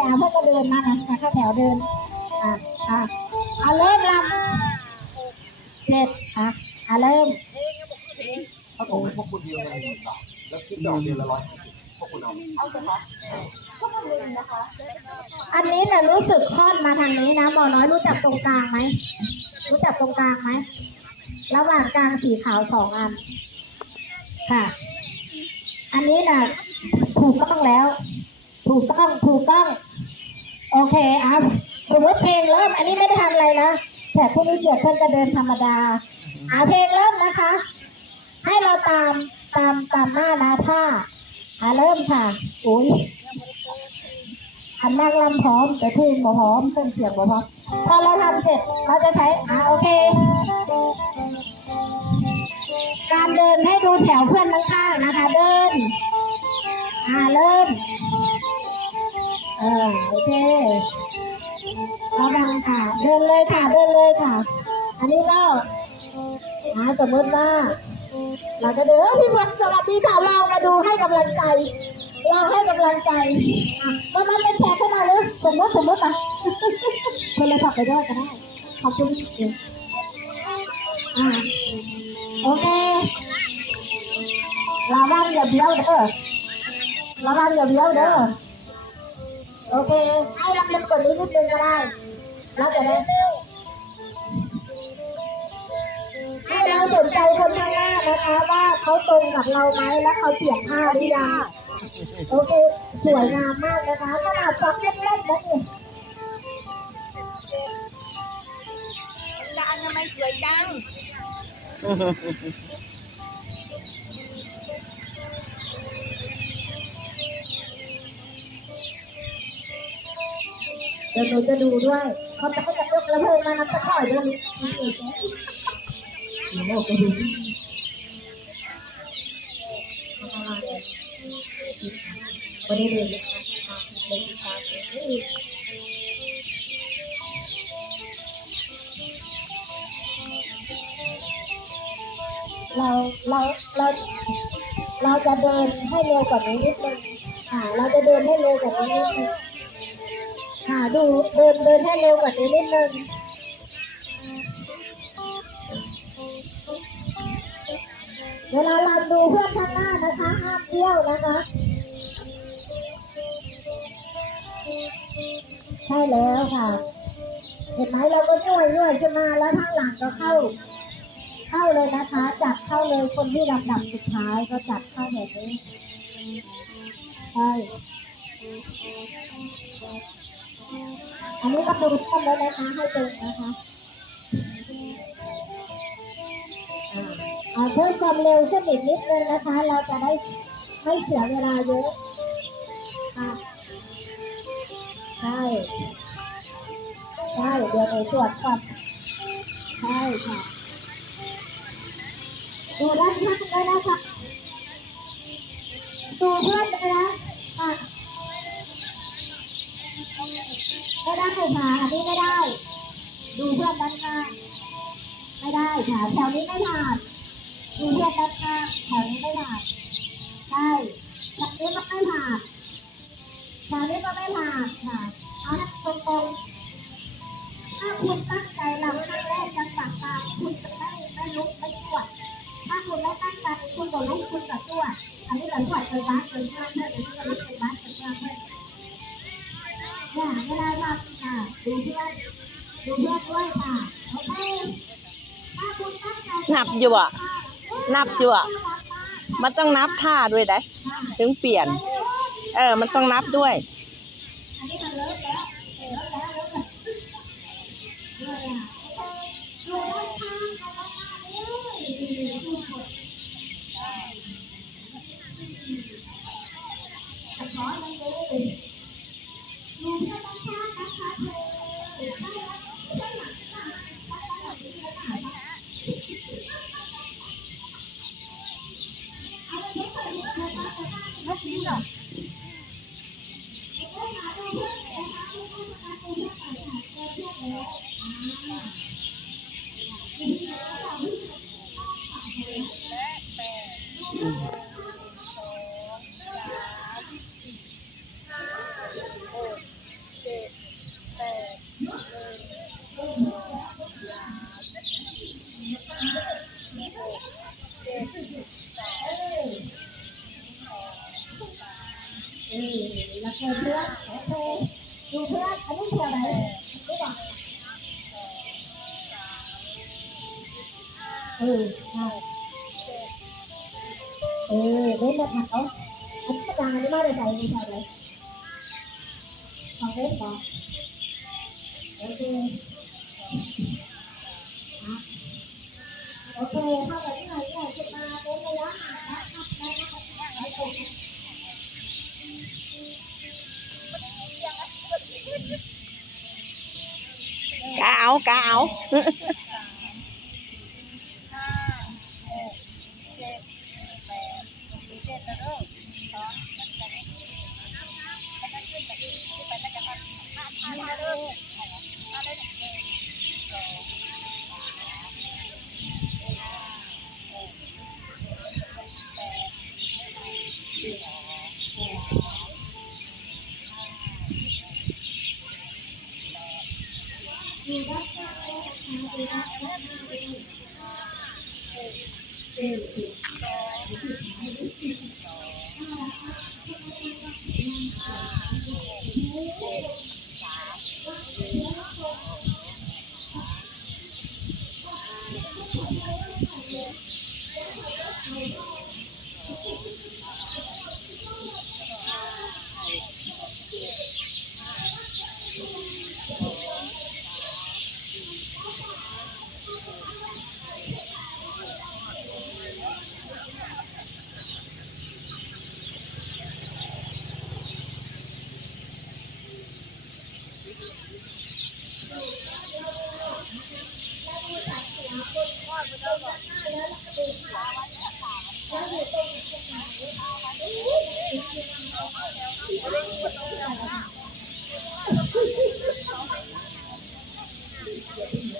เนี่ยเอาเพื่อก็เดินมานะเข้าแถวเดิน อะอะเอาเริ่มลำเจ็ดอะอะเริ่มถ้าผมให้พวกคุณยืนกันหนึ่งบาทแล้วคิดดอกเดือนละร้อยห้าสิบพวกคุณเอาไหมอันนี้เนี่ยรู้สึกค่อนมาทางนี้นะหมอน้อยรู้จักตรงกลางไหมรู้จักตรงกลางไหมระหว่างกลางสีขาวสองอัน ค่ะ อันนี้น่ะถูกต้องแล้ว ถูกต้อง ถูกต้อง โอเคอะสมมติเพลงเริ่ม อันนี้ไม่ได้ทำอะไรนะแต่ผู้นี้เกียรติเพื่อนจะเดินธรรมดาอ่าเพลงเริ่มนะคะ ให้เราตามตามตามหน้านะท่าอ่าเริ่มค่ะ อุ้ยอันนั่งลำพร้อมแต่เพลงบ่พร้อมเครื่องเสียงบ่พร้อมพอเราทำเสร็จเราจะใช้อ่าโอเค การเดินให้ดูแถวเพื่อนข้างๆนะคะ เดิน อ่าเริ่ม เออโอเคระวังค่ะ เดินเลยค่ะ เดินเลยค่ะ อันนี้ก็อ่าสมมติว่า เราจะเดินพี่วันสวัสดีค่ะเรามาดูให้กำลังใจเราให้กำลังใจอะก็มันเป็นแขกเข้ามาเลยสมมติสมมติอะคนเลยผักไปด้วยก็ได้ขอบคุณอ่าโอเคระวังอย่าเบี้ยวเด้อระวังอย่าเบี้ยวเด้อ โอเค ให้รับเล่นกว่านี้นิดนึงก็ได้ แล้วจะได้ให้เราสนใจคนข้างหน้านะคะว่าเขาตรงกับเราไหมและเขาเปลี่ยนท่าหรือยังโอเค สวยงามมากนะคะขนาดซักเล่นๆนะนี่ดานทำไมสวยจัง เดี๋ยวหนูจะดูด้วยเขาจะให้กับยกระเบิดมานับสักหน่อยด้วยนี่โอ้โหกระดูกวันนี้เลยเราเราเราเราจะเดินให้เร็วกว่านี้นิดนึงอ่า เราจะเดินให้เร็วกว่านี้นิดนึง ค่ะดูเดินเดินให้เร็วกว่านี้นิดนึงเวลาเราดูเพื่อนข้างหน้านะคะห้ามเที่ยวนะคะใช่แล้วค่ะ เห็นไหมเราก็ย่วยย่วยขึ้นมาแล้วข้างหลังก็เข้า เข้าเลยนะคะ จับเข้าเลยคนที่ลำดับสุดท้ายก็จับเข้าแบบนี้ใช่ อันนี้ก็ดูต้นแล้วนะคะให้ตรงนะคะอ่าเอาเพิ่มความเร็วขึ้นอีกนิดนึงนะคะ เราจะได้ไม่เสียเวลาเยอะค่ะใช่ใช่เดี๋ยวหนูตรวจก่อนใช่ค่ะดูด้านข้างด้วยนะคะดูเพื่อนไปนะ ไม่ได้ค่ะอันนี้ไม่ได้ ดูเพื่อนด้านข้าไม่ได้ค่ะแถวนี้ไม่ผ่านดูเพื่อนด้านข้าแถวนี้ไม่ผ่านใช่แถวนี้ก็ไม่ผ่านแถวนี้ก็ไม่ผ่านค่ะเอาให้ตรงๆถ้าคุณตั้งใจเราครั้งแรกจะตักตามคุณจะไม่ไม่ลุกไม่ตรวจถ้าคุณไม่ตั้งใจคุณก็ลุกคุณก็ตรวจอันนี้เราตรวจไปบ้านเลยเพื่อนเพื่อนอันนี้ก็ลุกไปบ้านเอยู่อะ นับอยู่อะ มันต้องนับท่าด้วยได้ถึงเปลี่ยน เออ มันต้องนับด้วยอัน ดูเพื่อนอันนี้เที่ยวไหนนี่บอกเออใช่เออเล่นแบบเขาอันนี้ดังอันนี้มาเลยใจนี่ใช่เลยของเล่นบอกโอเคอะโอเคเข้าได้ดีมันจะมาเป็นระยะห่างนะครับนะครับโอเคกะเอาก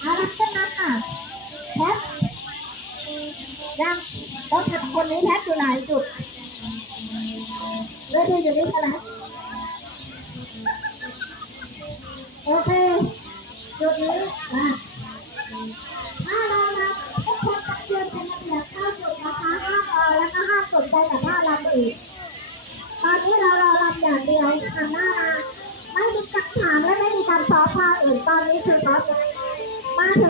เอาละขึ้นมาค่ะแพทยังต้องขัดคนนี้แพทอยู่ไหนจุดเลือดีอยู่นี่ใช่ไหมโอเคจุดนี้นะถ้าเรานะทุกคนต้องเดินเป็นระเบียบเข้าจุดนะคะห้ามรอแล้วก็ห้ามสนใจกับท่าลำอีกตอนนี้เรารอลำอย่างเดียวหันหน้ามาไม่มีคำ ถามและไม่มีการซ้อมท่าอื่นตอนนี้คือซ้อมมาถึง